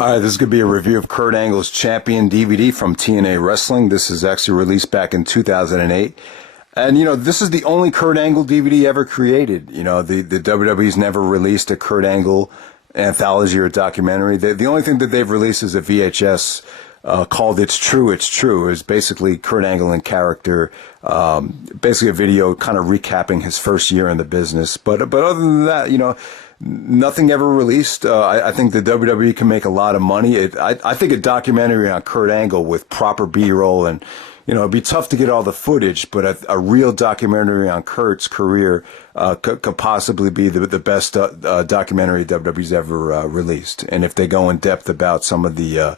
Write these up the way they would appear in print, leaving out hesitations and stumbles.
All right, this is going to be a review of Kurt Angle's Champion DVD from TNA Wrestling. This is actually released back in 2008. And, this is the only Kurt Angle DVD ever created. The WWE's never released a Kurt Angle anthology or documentary. The only thing that they've released is a VHS called It's True, It's True. It's basically Kurt Angle in character, basically a video kind of recapping his first year in the business. But other than that, nothing ever released. I think the WWE can make a lot of money. I think a documentary on Kurt Angle with proper B-roll and, it'd be tough to get all the footage, but a real documentary on Kurt's career could possibly be the best documentary WWE's ever released. And if they go in depth about some of the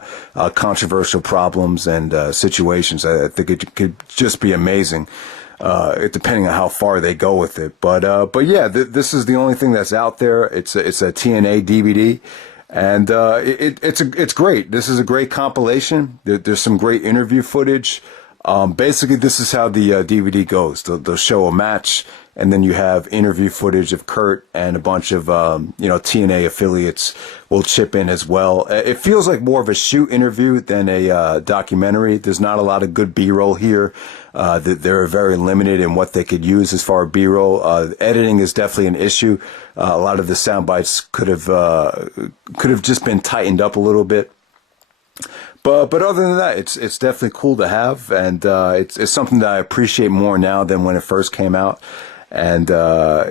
controversial problems and situations, I think it could just be amazing. Depending on how far they go with it. But yeah, this is the only thing that's out there. It's a TNA DVD. And, it's great. This is a great compilation. There's some great interview footage. Basically this is how the DVD goes. They'll show a match, and then you have interview footage of Kurt, and a bunch of, TNA affiliates will chip in as well. It feels like more of a shoot interview than a documentary. There's not a lot of good B-roll here. They're very limited in what they could use as far as B-roll. Editing is definitely an issue. A lot of the sound bites could have just been tightened up a little bit. But other than that, it's definitely cool to have, and it's something that I appreciate more now than when it first came out. And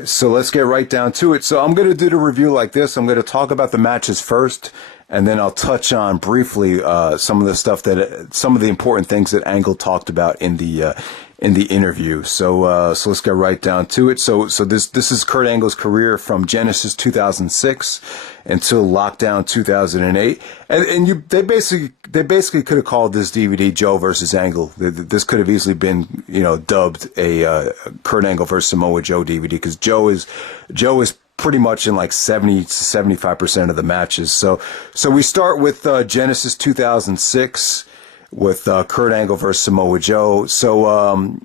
so let's get right down to it. So I'm going to do the review like this. I'm going to talk about the matches first, and then I'll touch on briefly some of the important things that Angle talked about in the interview. So let's get right down to it. So this is Kurt Angle's career from Genesis 2006 until Lockdown 2008. And they basically could have called this DVD Joe versus Angle. This could have easily been, dubbed a Kurt Angle versus Samoa Joe DVD, because Joe is pretty much in like 70 to 75% of the matches. So we start with Genesis 2006 with Kurt Angle versus Samoa Joe. So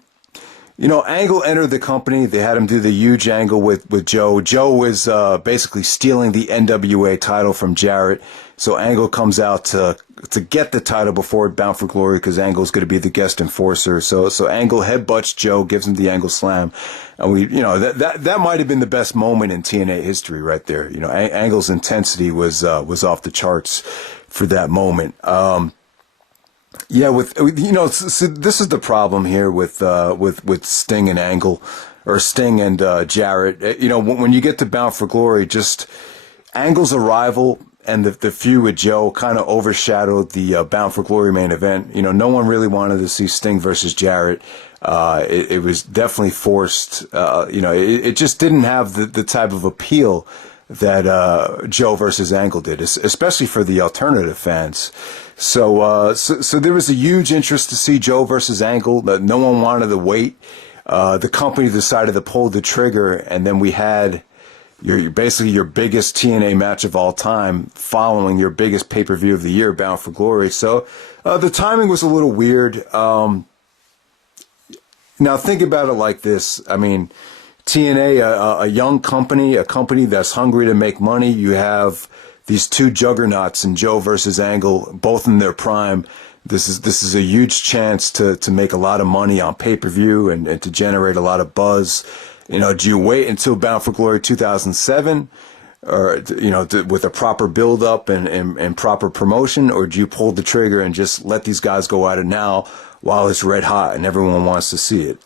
Angle entered the company. They had him do the huge angle with Joe. Joe was basically stealing the NWA title from Jarrett. So Angle comes out to get the title before Bound for Glory, because Angle's going to be the guest enforcer. So Angle headbutts Joe, gives him the Angle Slam, and that might have been the best moment in TNA history right there. Angle's intensity was off the charts for that moment. Yeah, so this is the problem here with Sting and Angle, or Sting and Jarrett. When you get to Bound for Glory, just Angle's arrival and the feud with Joe kind of overshadowed the Bound for Glory main event. No one really wanted to see Sting versus Jarrett. It was definitely forced. It just didn't have the type of appeal that Joe versus Angle did, especially for the alternative fans. So there was a huge interest to see Joe versus Angle. No one wanted to wait. The company decided to pull the trigger, and then we had basically your biggest TNA match of all time following your biggest pay-per-view of the year, Bound for Glory. So the timing was a little weird. Now think about it like this. I mean, TNA, a young company, a company that's hungry to make money. You have these two juggernauts in Joe versus Angle, both in their prime. This is a huge chance to make a lot of money on pay-per-view and to generate a lot of buzz. Do you wait until Bound for Glory 2007, or with a proper build-up and proper promotion, or do you pull the trigger and just let these guys go at it now while it's red hot and everyone wants to see it?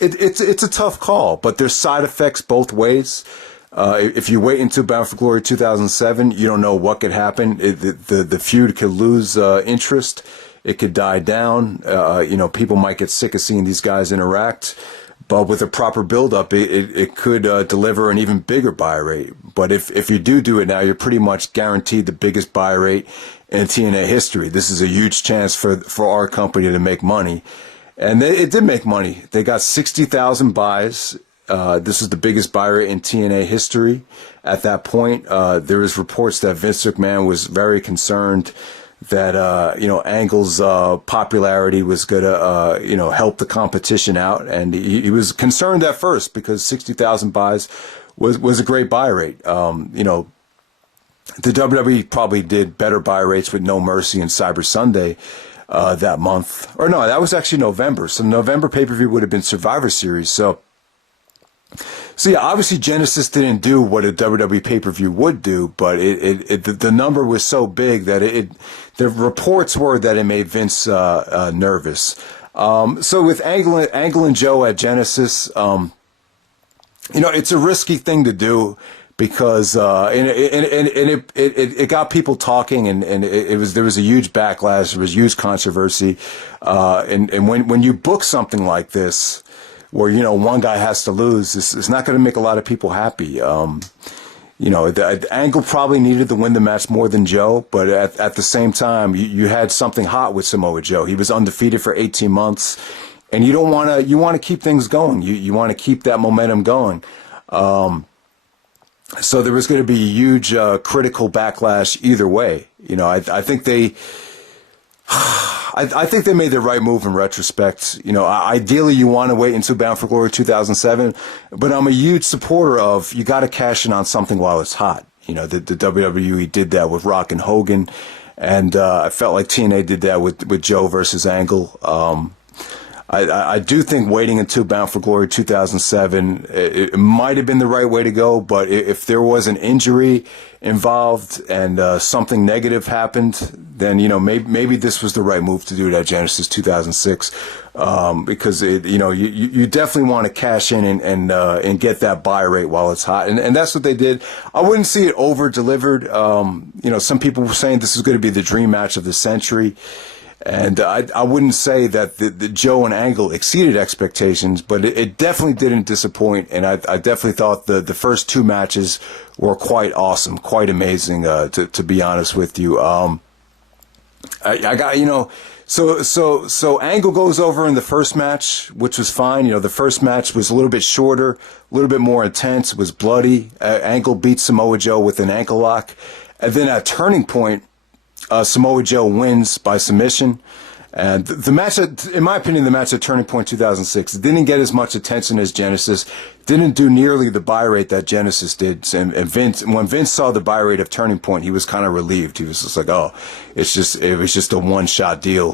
It's a tough call, but there's side effects both ways. If you wait until Bound for Glory 2007, you don't know what could happen. The feud could lose interest. It could die down. People might get sick of seeing these guys interact. But with a proper build-up, it could deliver an even bigger buy rate. But if you do it now, you're pretty much guaranteed the biggest buy rate in TNA history. This is a huge chance for our company to make money. And it did make money. They got 60,000 buys. This is the biggest buy rate in TNA history. At that point, there was reports that Vince McMahon was very concerned that Angle's popularity was gonna help the competition out, and he was concerned at first because 60,000 buys was a great buy rate. The WWE probably did better buy rates with No Mercy and Cyber Sunday that month. Or no, that was actually November. So November pay-per-view would have been Survivor Series. So yeah, obviously Genesis didn't do what a WWE pay-per-view would do, but the number was so big that the reports were that it made Vince nervous. So with Angle and Joe at Genesis, it's a risky thing to do because it got people talking, and there was a huge backlash, there was huge controversy, and when you book something like this, where one guy has to lose, it's not going to make a lot of people happy. The Angle probably needed to win the match more than Joe, but at the same time, you had something hot with Samoa Joe. He was undefeated for 18 months, and you want to keep things going. You want to keep that momentum going. So there was going to be a huge critical backlash either way. I think they. I think they made the right move in retrospect. Ideally you want to wait until Bound for Glory 2007, but I'm a huge supporter of you got to cash in on something while it's hot. The WWE did that with Rock and Hogan, and I felt like TNA did that with Joe versus Angle. I do think waiting until Bound for Glory 2007, it might have been the right way to go, but if there was an injury involved and something negative happened, then maybe this was the right move to do it at Genesis 2006, because you definitely want to cash in and get that buy rate while it's hot, and that's what they did. I wouldn't see it over delivered. Some people were saying this is going to be the dream match of the century. And I wouldn't say that the Joe and Angle exceeded expectations, but it definitely didn't disappoint. And I definitely thought the first two matches were quite awesome, quite amazing, to be honest with you. So Angle goes over in the first match, which was fine. The first match was a little bit shorter, a little bit more intense. It was bloody. Angle beats Samoa Joe with an ankle lock. And then at Turning Point, Samoa Joe wins by submission. And the match, in my opinion, the match at Turning Point 2006 didn't get as much attention as Genesis, didn't do nearly the buy rate that Genesis did. And when Vince saw the buy rate of Turning Point, he was kind of relieved. He was just like, oh, it was just a one-shot deal,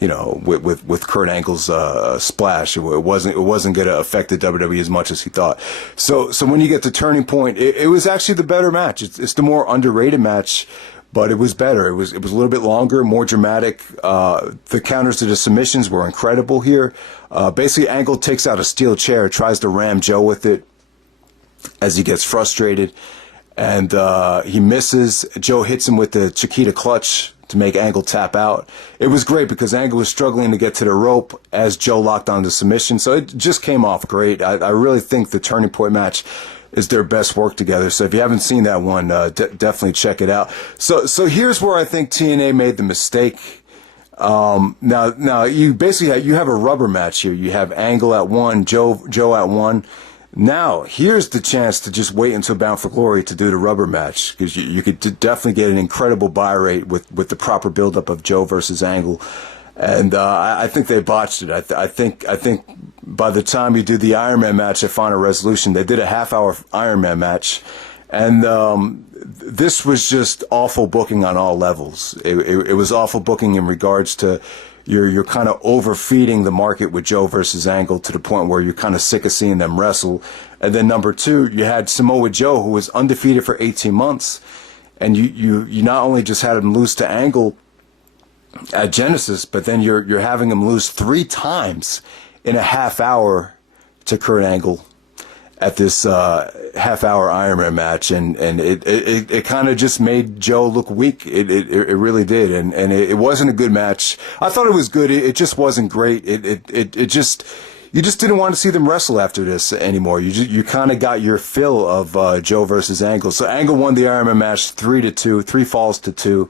with Kurt Angle's splash. It wasn't going to affect the WWE as much as he thought. So when you get to Turning Point, it was actually the better match. It's the more underrated match. But it was better. It was a little bit longer, more dramatic. The counters to the submissions were incredible here. Basically, Angle takes out a steel chair, tries to ram Joe with it as he gets frustrated, and he misses. Joe hits him with the Chiquita clutch to make Angle tap out. It was great because Angle was struggling to get to the rope as Joe locked on the submission, so it just came off great. I really think the Turning Point match is their best work together. So if you haven't seen that one, definitely check it out. So here's where I think TNA made the mistake. Now you basically have a rubber match here. You have Angle at 1, Joe at 1. Now here's the chance to just wait until Bound for Glory to do the rubber match, because you could definitely get an incredible buy rate with the proper buildup of Joe versus Angle. And I think they botched it. I think by the time you do the Iron Man match at Final Resolution, they did a half-hour Iron Man match, and this was just awful booking on all levels. It was awful booking in regards to you're kind of overfeeding the market with Joe versus Angle to the point where you're kind of sick of seeing them wrestle. And then number two, you had Samoa Joe, who was undefeated for 18 months, and you not only just had him lose to Angle at Genesis, but then you're having him lose 3 times in a half hour to Kurt Angle at this half-hour Iron Man match, and it kind of just made Joe look weak. It really did, and it wasn't a good match. I thought it was good. It just wasn't great. It just, you just didn't want to see them wrestle after this anymore. You kind of got your fill of Joe versus Angle. So Angle won the Iron Man match 3-2, 3 falls to 2.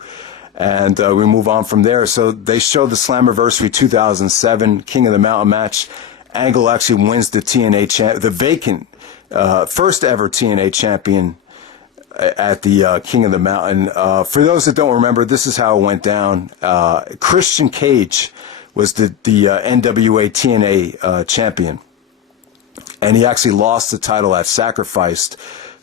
And we move on from there. So they show the Slammiversary 2007 King of the Mountain match. Angle actually wins the TNA the vacant first ever TNA champion at the King of the Mountain. For those that don't remember, this is how it went down. Christian Cage was the NWA TNA champion, and he actually lost the title at Sacrificed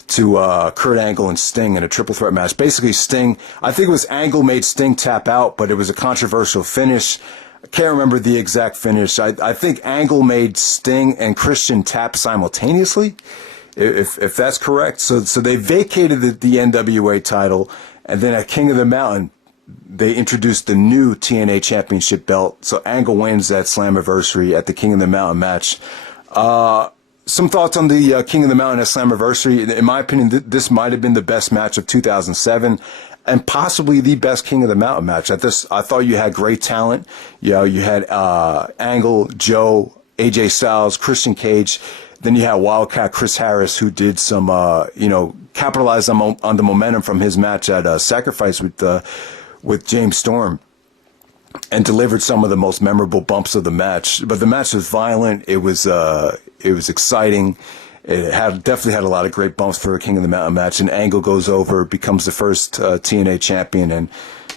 to Kurt Angle and Sting in a triple threat match. Basically, Sting, I think it was Angle made Sting tap out, but it was a controversial finish. I can't remember the exact finish. I think Angle made Sting and Christian tap simultaneously, if that's correct. So they vacated the NWA title, and then at King of the Mountain, they introduced the new TNA Championship belt. So Angle wins that Slammiversary at the King of the Mountain match. Some thoughts on the King of the Mountain at Slammiversary. In my opinion, this might have been the best match of 2007 and possibly the best King of the Mountain match. I thought you had great talent. You know, you had Angle, Joe, AJ Styles, Christian Cage. Then you had Wildcat Chris Harris, who did some, capitalized on the momentum from his match at Sacrifice with James Storm, and delivered some of the most memorable bumps of the match. But the match was violent. It was exciting. It definitely had a lot of great bumps for a King of the Mountain match. And Angle goes over, becomes the first TNA champion, and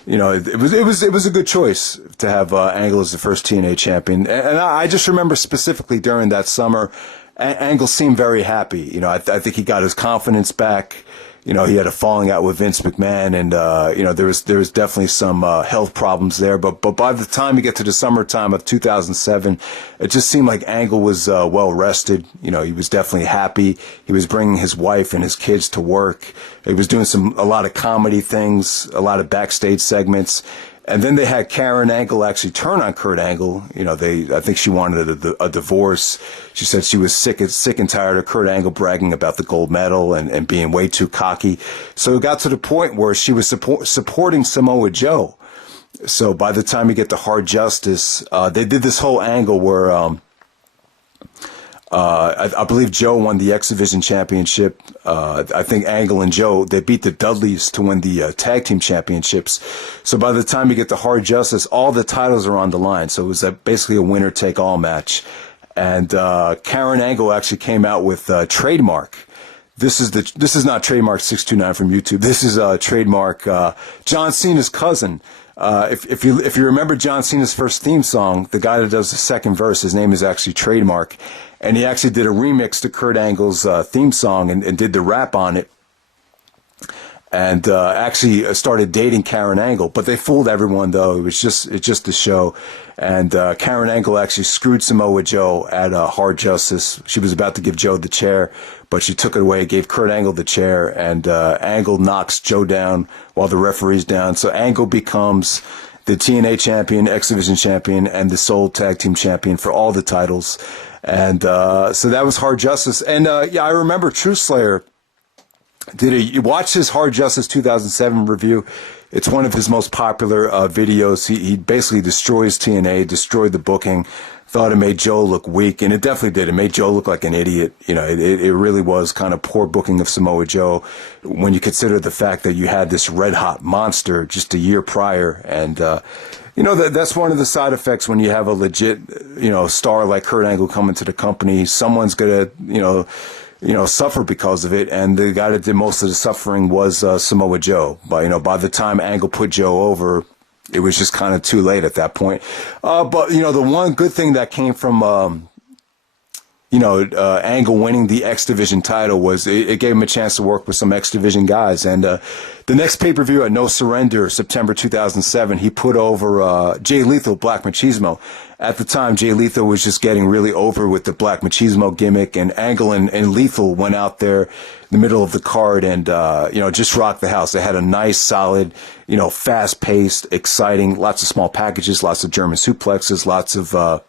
it was a good choice to have Angle as the first TNA champion. And I just remember specifically during that summer, Angle seemed very happy. I think he got his confidence back. He had a falling out with Vince McMahon, and there was definitely some health problems there. But by the time you get to the summertime of 2007, it just seemed like Angle was well rested. He was definitely happy. He was bringing his wife and his kids to work. He was doing a lot of comedy things, a lot of backstage segments. And then they had Karen Angle actually turn on Kurt Angle. I think she wanted a divorce. She said she was sick and tired of Kurt Angle bragging about the gold medal and being way too cocky. So it got to the point where she was supporting Samoa Joe. So by the time you get to Hard Justice, they did this whole angle where I believe Joe won the X Division championship. I think Angle and Joe, they beat the Dudleys to win the tag team championships. So by the time you get to Hard Justice, all the titles are on the line. So it was basically a winner take all match. And Karen Angle actually came out with Trademark. This is not Trademark 629 from YouTube. This is Trademark John Cena's cousin. If you remember John Cena's first theme song, the guy that does the second verse, his name is actually Trademark. And he actually did a remix to Kurt Angle's theme song and did the rap on it. And actually started dating Karen Angle. But they fooled everyone, though. It's just a show. And Karen Angle actually screwed Samoa Joe at Hard Justice. She was about to give Joe the chair, but she took it away, gave Kurt Angle the chair, and Angle knocks Joe down while the referee's down. So Angle becomes the TNA champion, X Division champion, and the Soul Tag Team champion for all the titles. And so that was Hard Justice. And I remember Truth Slayer you watch his Hard Justice 2007 review. It's one of his most popular videos. He basically destroys TNA, destroyed the booking, thought it made Joe look weak, and it definitely did. It made Joe look like an idiot. It really was kind of poor booking of Samoa Joe when you consider the fact that you had this red hot monster just a year prior. And that's one of the side effects when you have a legit star like Kurt Angle coming to the company. Someone's gonna suffer because of it, and the guy that did most of the suffering was Samoa Joe. But by the time Angle put Joe over, it was just kind of too late at that point. But the one good thing that came from Angle winning the X Division title was it gave him a chance to work with some X Division guys. And the next pay-per-view at No Surrender, September 2007, he put over Jay Lethal, Black Machismo. At the time, Jay Lethal was just getting really over with the Black Machismo gimmick, and Angle and Lethal went out there in the middle of the card and just rocked the house. They had a nice, solid, fast-paced, exciting, lots of small packages, lots of German suplexes, lots of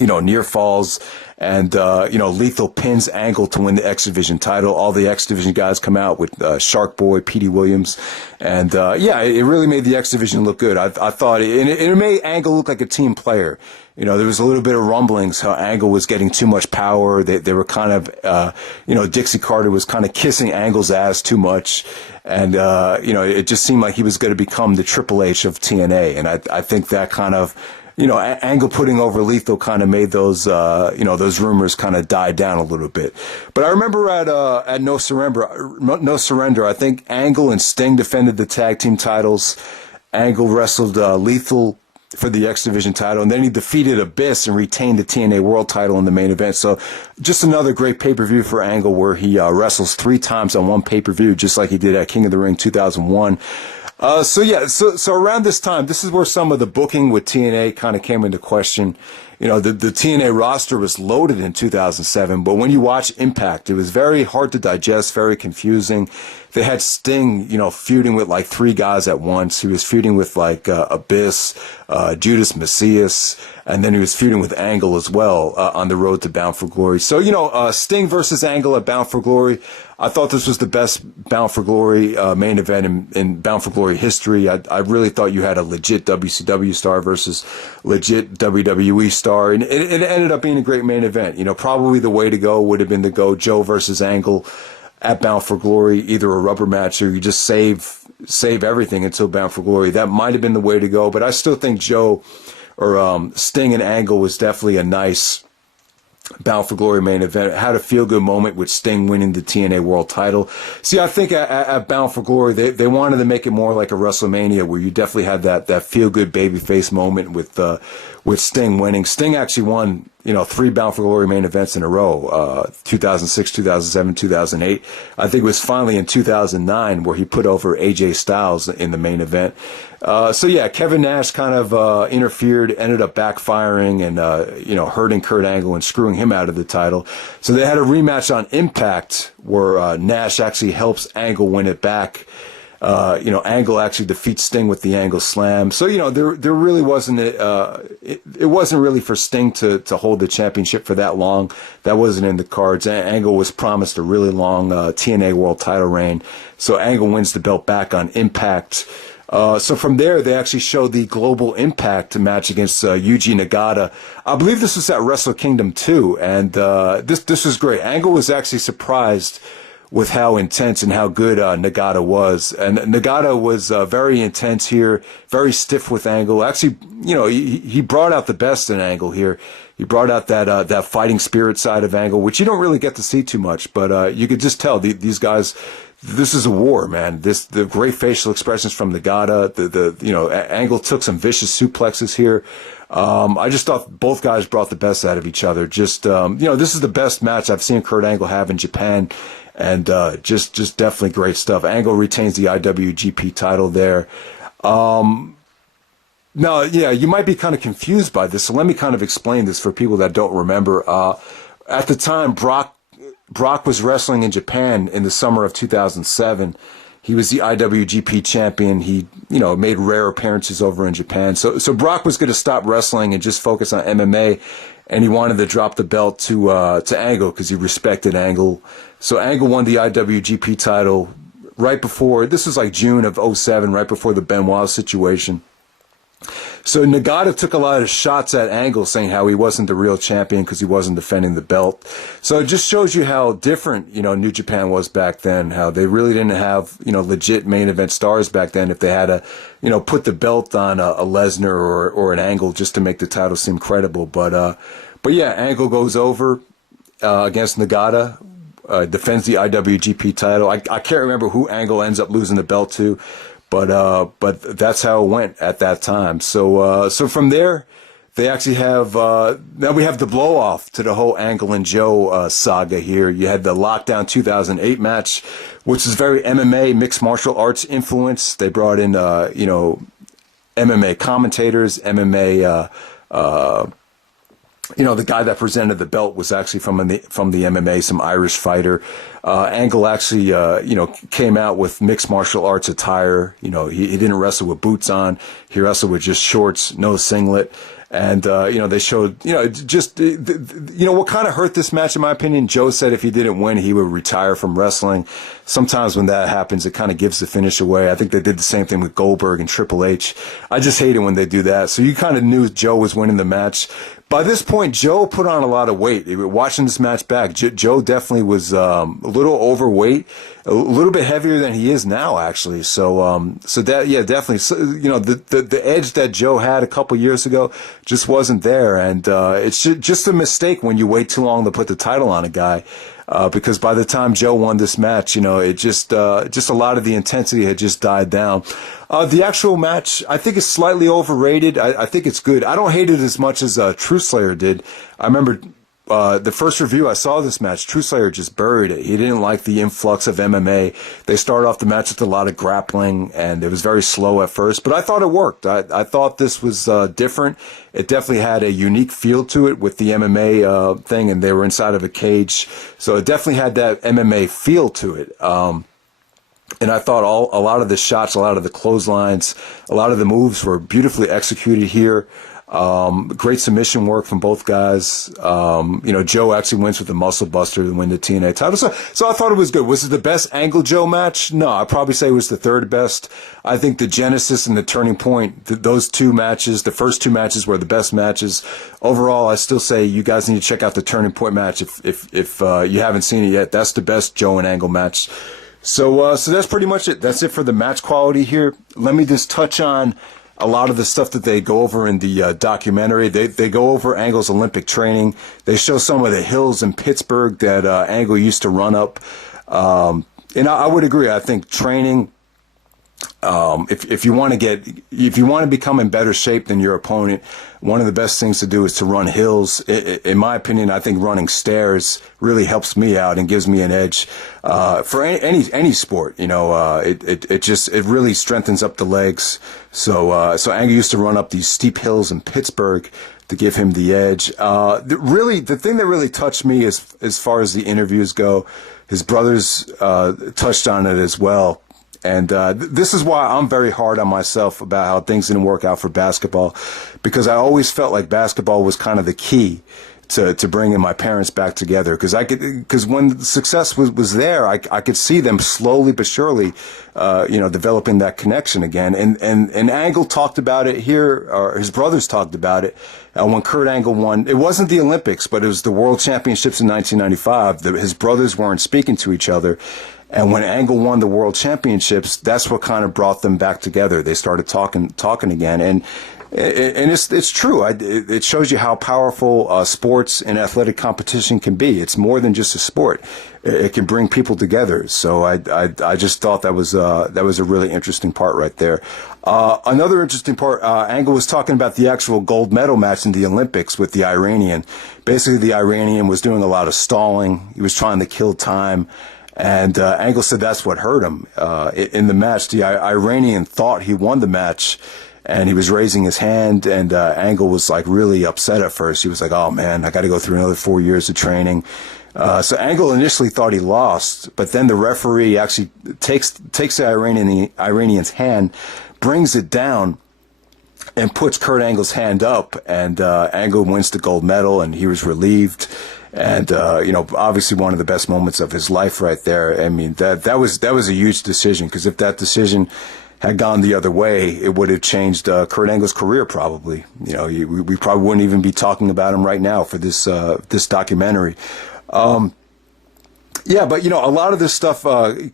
near falls, and Lethal pins Angle to win the X Division title. All the X Division guys come out with Shark Boy, Petey Williams, and it really made the X Division look good. I thought it made Angle look like a team player. There was a little bit of rumblings how Angle was getting too much power. They were kind of, Dixie Carter was kind of kissing Angle's ass too much, and it just seemed like he was going to become the Triple H of TNA, and I think that kind of Angle putting over Lethal kind of made those, those rumors kind of die down a little bit. But I remember at No Surrender, I think Angle and Sting defended the tag team titles. Angle wrestled Lethal for the X Division title, and then he defeated Abyss and retained the TNA World title in the main event. So just another great pay-per-view for Angle, where he wrestles 3 times on one pay-per-view, just like he did at King of the Ring 2001. So around this time, this is where some of the booking with TNA kind of came into question. You know, the TNA roster was loaded in 2007, but when you watch Impact, it was very hard to digest, very confusing. They had Sting, you know, feuding with like 3 guys at once. He was feuding with like Abyss, Judas Messias, and then he was feuding with Angle as well on the road to Bound for Glory. So, you know, Sting versus Angle at Bound for Glory. I thought this was the best Bound for Glory main event in Bound for Glory history. I really thought you had a legit WCW star versus legit WWE star, and it ended up being a great main event. You know, probably the way to go would have been to go Joe versus Angle at Bound for Glory, either a rubber match or you just save everything until Bound for Glory. That might have been the way to go, but I still think Joe or Sting and Angle was definitely a nice Bound for Glory main event. It had a feel-good moment with Sting winning the TNA World title. See, I think at Bound for Glory, they wanted to make it more like a WrestleMania, where you definitely had that feel-good babyface moment with Sting winning. Sting actually won, you know, 3 Bound for Glory main events in a row, 2006, 2007, 2008. I think it was finally in 2009 where he put over AJ Styles in the main event. So yeah, Kevin Nash kind of interfered, ended up backfiring and, you know, hurting Kurt Angle and screwing him out of the title. So they had a rematch on Impact where Nash actually helps Angle win it back. You know, Angle actually defeats Sting with the Angle Slam. So, you know, there really wasn't it wasn't really for Sting to hold the championship for that long. That wasn't in the cards. Angle was promised a really long TNA World title reign. So Angle wins the belt back on Impact. So from there, they actually showed the Global Impact match against Yuji Nagata. I believe this was at Wrestlekingdom 2, and this was great. Angle was actually surprised with how intense and how good Nagata was. And Nagata was very intense here, very stiff with Angle. Actually, you know, he brought out the best in Angle here. He brought out that fighting spirit side of Angle, which you don't really get to see too much, but you could just tell these guys. This is a war, man. The great facial expressions from Nagata. You know, Angle took some vicious suplexes here. I just thought both guys brought the best out of each other. Just you know, this is the best match I've seen Kurt Angle have in Japan, and just definitely great stuff. Angle retains the IWGP title there. Now, yeah, you might be kind of confused by this, so let me kind of explain this for people that don't remember. At the time, Brock was wrestling in Japan in the summer of 2007. He was the IWGP champion. He, you know, made rare appearances over in Japan. So Brock was going to stop wrestling and just focus on MMA, and he wanted to drop the belt to Angle because he respected Angle. So Angle won the IWGP title right before, this was like June of 2007, right before the Benoit situation. So Nagata took a lot of shots at Angle, saying how he wasn't the real champion because he wasn't defending the belt. So it just shows you how different, you know, New Japan was back then, how they really didn't have, you know, legit main event stars back then if they had to, you know, put the belt on a Lesnar or an Angle just to make the title seem credible. But yeah, Angle goes over against Nagata, defends the IWGP title. I can't remember who Angle ends up losing the belt to. But that's how it went at that time. So from there, they actually have, now we have the blow off to the whole Angle and Joe, saga here. You had the Lockdown 2008 match, which is very MMA, mixed martial arts influence. They brought in, you know, MMA commentators, MMA, you know, the guy that presented the belt was actually from the MMA, some Irish fighter. Angle actually, you know, came out with mixed martial arts attire. You know, he didn't wrestle with boots on. He wrestled with just shorts, no singlet. And, you know, they showed, you know, just, you know, what kind of hurt this match, in my opinion, Joe said if he didn't win, he would retire from wrestling. Sometimes when that happens, it kind of gives the finish away. I think they did the same thing with Goldberg and Triple H. I just hate it when they do that. So you kind of knew Joe was winning the match. By this point, Joe put on a lot of weight. Watching this match back, Joe definitely was a little overweight, a little bit heavier than he is now, actually. So that, yeah, definitely. So, you know, the edge that Joe had a couple years ago just wasn't there, and it's just a mistake when you wait too long to put the title on a guy. because by the time Joe won this match, it just a lot of the intensity had just died down. The actual match, I think, is slightly overrated. I think it's good. I don't hate it as much as True Slayer did. I remember the first review I saw of this match, True Slayer just buried it. He didn't like the influx of MMA. They started off the match with a lot of grappling, and it was very slow at first, but I thought it worked. I thought this was different. It definitely had a unique feel to it with the MMA thing, and they were inside of a cage, so it definitely had that MMA feel to it. And I thought a lot of the shots, a lot of the clotheslines, a lot of the moves were beautifully executed here. Great submission work from both guys. Joe actually wins with the muscle buster to win the TNA title. So I thought it was good. Was it the best Angle Joe match? No, I'd probably say it was the third best. I think the Genesis and the Turning Point, those two matches, the first two matches were the best matches. Overall, I still say you guys need to check out the Turning Point match if you haven't seen it yet. That's the best Joe and Angle match. So that's pretty much it. That's it for the match quality here. Let me just touch on a lot of the stuff that they go over in the documentary. They go over Angle's Olympic training. They show some of the hills in Pittsburgh that Angle used to run up. And I would agree. I think training, if you want to become in better shape than your opponent, one of the best things to do is to run hills. In my opinion, I think running stairs really helps me out and gives me an edge for any sport. It really strengthens up the legs. So Angle used to run up these steep hills in Pittsburgh to give him the edge. The thing that really touched me as far as the interviews go, his brothers touched on it as well. And this is why I'm very hard on myself about how things didn't work out for basketball, because I always felt like basketball was kind of the key to bringing my parents back together. Because when success was there, I could see them slowly but surely, developing that connection again. And Angle talked about it here, or his brothers talked about it when Kurt Angle won. It wasn't the Olympics, but it was the World Championships in 1995. His brothers weren't speaking to each other. And when Angle won the World Championships, that's what kind of brought them back together. They started talking again, and it's true. It shows you how powerful sports and athletic competition can be. It's more than just a sport. It can bring people together. So I just thought that was a really interesting part right there. Another interesting part, Angle was talking about the actual gold medal match in the Olympics with the Iranian. Basically, the Iranian was doing a lot of stalling. He was trying to kill time. And Angle said that's what hurt him in the match. The Iranian thought he won the match, and he was raising his hand, and Angle was like really upset at first. He was like, "Oh man, I got to go through another 4 years of training." So Angle initially thought he lost, but then the referee actually takes the Iranian's hand, brings it down, and puts Kurt Angle's hand up, and Angle wins the gold medal, and he was relieved. And obviously one of the best moments of his life right there. I mean, that was a huge decision, because if that decision had gone the other way, it would have changed Kurt Angle's career probably. We probably wouldn't even be talking about him right now for this documentary. But a lot of this stuff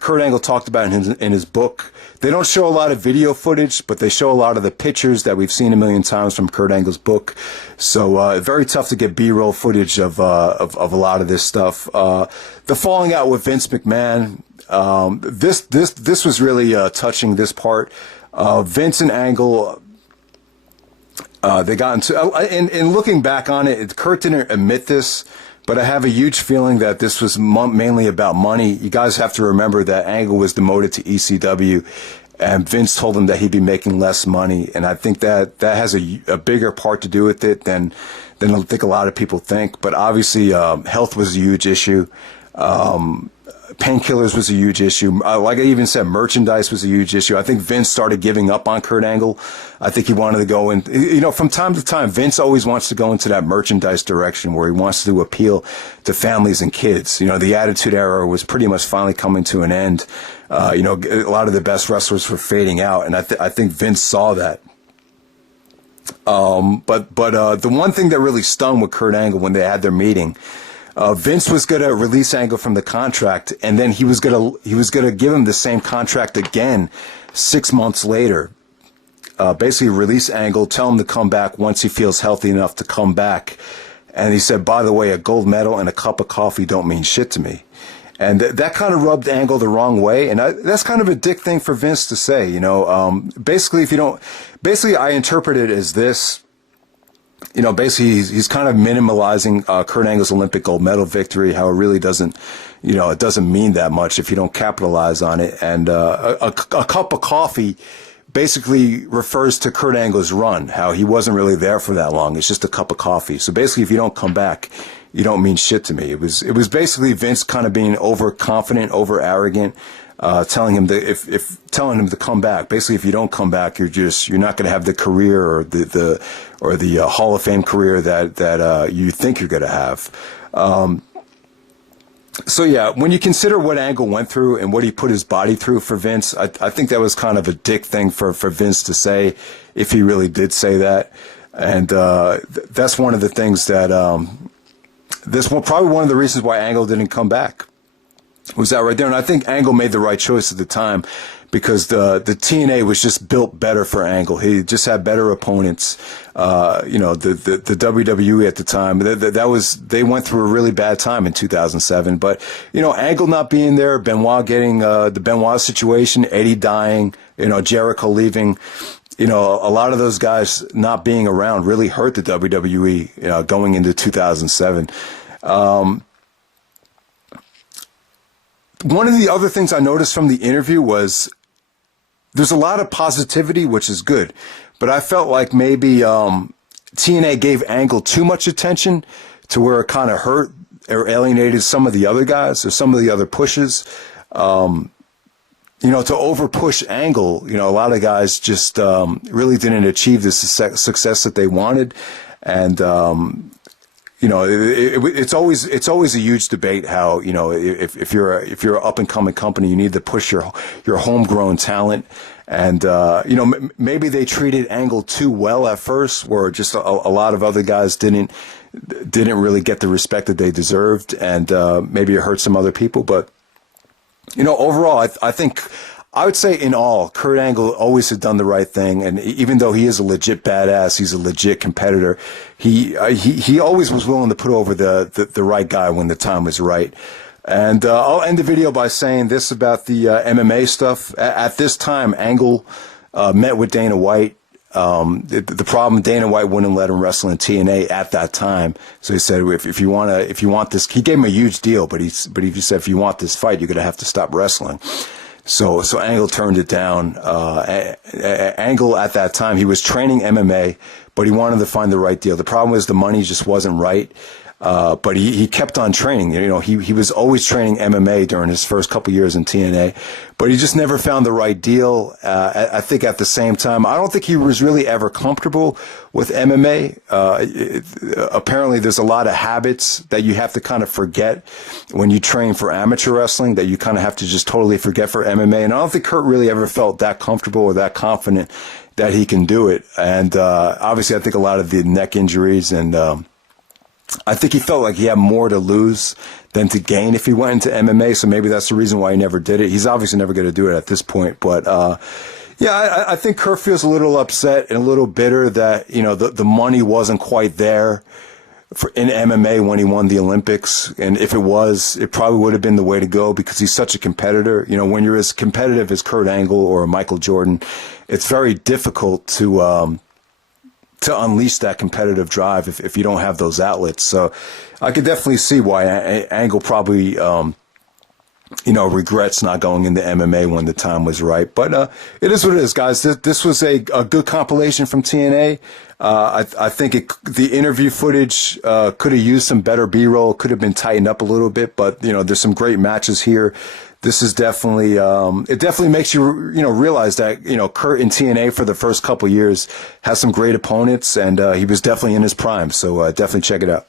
Kurt Angle talked about in his book. They don't show a lot of video footage, but they show a lot of the pictures that we've seen a million times from Kurt Angle's book. So very tough to get B-roll footage of a lot of this stuff. The falling out with Vince McMahon. This was really touching. This part, Vince and Angle. They got into. In looking back on it, Kurt didn't admit this, but I have a huge feeling that this was mainly about money. You guys have to remember that Angle was demoted to ECW, and Vince told him that he'd be making less money. And I think that has a bigger part to do with it than I think a lot of people think. But obviously, health was a huge issue. Painkillers was a huge issue. Like I even said, merchandise was a huge issue. I think Vince started giving up on Kurt Angle. I think he wanted to go in, from time to time, Vince always wants to go into that merchandise direction where he wants to appeal to families and kids. The Attitude Era was pretty much finally coming to an end. A lot of the best wrestlers were fading out, and I think Vince saw that. But the one thing that really stung with Kurt Angle when they had their meeting, Vince was going to release Angle from the contract, and then he was going to give him the same contract again 6 months later. Basically release Angle, tell him to come back once he feels healthy enough to come back. And he said, by the way, a gold medal and a cup of coffee don't mean shit to me. And that kind of rubbed Angle the wrong way. And that's kind of a dick thing for Vince to say, you know. Basically, basically I interpret it as this, you know, basically he's kind of minimalizing Kurt Angle's Olympic gold medal victory, how it really doesn't, you know, it doesn't mean that much if you don't capitalize on it. And a cup of coffee basically refers to Kurt Angle's run, how he wasn't really there for that long. It's just a cup of coffee. So basically, if you don't come back, you don't mean shit to me. It was basically Vince kind of being overconfident, over arrogant, telling him that telling him to come back. Basically, if you don't come back, you're not going to have the career or the Hall of Fame career that you think you're going to have. So yeah, when you consider what Angle went through and what he put his body through for Vince, I think that was kind of a dick thing for Vince to say, if he really did say that. And that's one of the things that probably one of the reasons why Angle didn't come back was that right there. And I think Angle made the right choice at the time, because the TNA was just built better for Angle. He just had better opponents. You know, the WWE at the time, they went through a really bad time in 2007. But, you know, Angle not being there, Benoit getting the Benoit situation, Eddie dying, you know, Jericho leaving, you know, a lot of those guys not being around really hurt the WWE, you know, going into 2007. One of the other things I noticed from the interview was there's a lot of positivity, which is good, but I felt like maybe TNA gave Angle too much attention to where it kind of hurt or alienated some of the other guys or some of the other pushes. You know, to over push Angle, you know, a lot of guys just really didn't achieve the success that they wanted, and you know, it's always a huge debate how, you know, if you're an up and coming company, you need to push your homegrown talent, and you know, maybe they treated Angle too well at first, where just a lot of other guys didn't really get the respect that they deserved, and maybe it hurt some other people. But, you know, overall, I think I would say in all, Kurt Angle always had done the right thing, and even though he is a legit badass, he's a legit competitor. He always was willing to put over the right guy when the time was right. And I'll end the video by saying this about the MMA stuff. At this time, Angle met with Dana White. The problem, Dana White wouldn't let him wrestle in TNA at that time. So he said, if you want this, he gave him a huge deal, but he said, if you want this fight, you're going to have to stop wrestling. So Angle turned it down. Angle at that time, he was training MMA, but he wanted to find the right deal. The problem was the money just wasn't right. But he kept on training. You know, he was always training MMA during his first couple years in TNA, but he just never found the right deal. I think at the same time, I don't think he was really ever comfortable with MMA. Apparently there's a lot of habits that you have to kind of forget when you train for amateur wrestling, that you kind of have to just totally forget for MMA. And I don't think Kurt really ever felt that comfortable or that confident that he can do it. And obviously I think a lot of the neck injuries, and I think he felt like he had more to lose than to gain if he went into MMA. So maybe that's the reason why he never did it. He's obviously never going to do it at this point. But yeah, I think Kurt feels a little upset and a little bitter that, you know, the money wasn't quite there in MMA when he won the Olympics. And if it was, it probably would have been the way to go, because he's such a competitor. You know, when you're as competitive as Kurt Angle or Michael Jordan, it's very difficult to unleash that competitive drive if you don't have those outlets. So I could definitely see why Angle probably, you know, regrets not going into MMA when the time was right. But it is what it is, guys. This was a good compilation from TNA. I think the interview footage could have used some better B-roll, could have been tightened up a little bit. But, you know, there's some great matches here. This is definitely, it definitely makes you, you know, realize that, you know, Kurt in TNA for the first couple years has some great opponents, and he was definitely in his prime. So definitely check it out.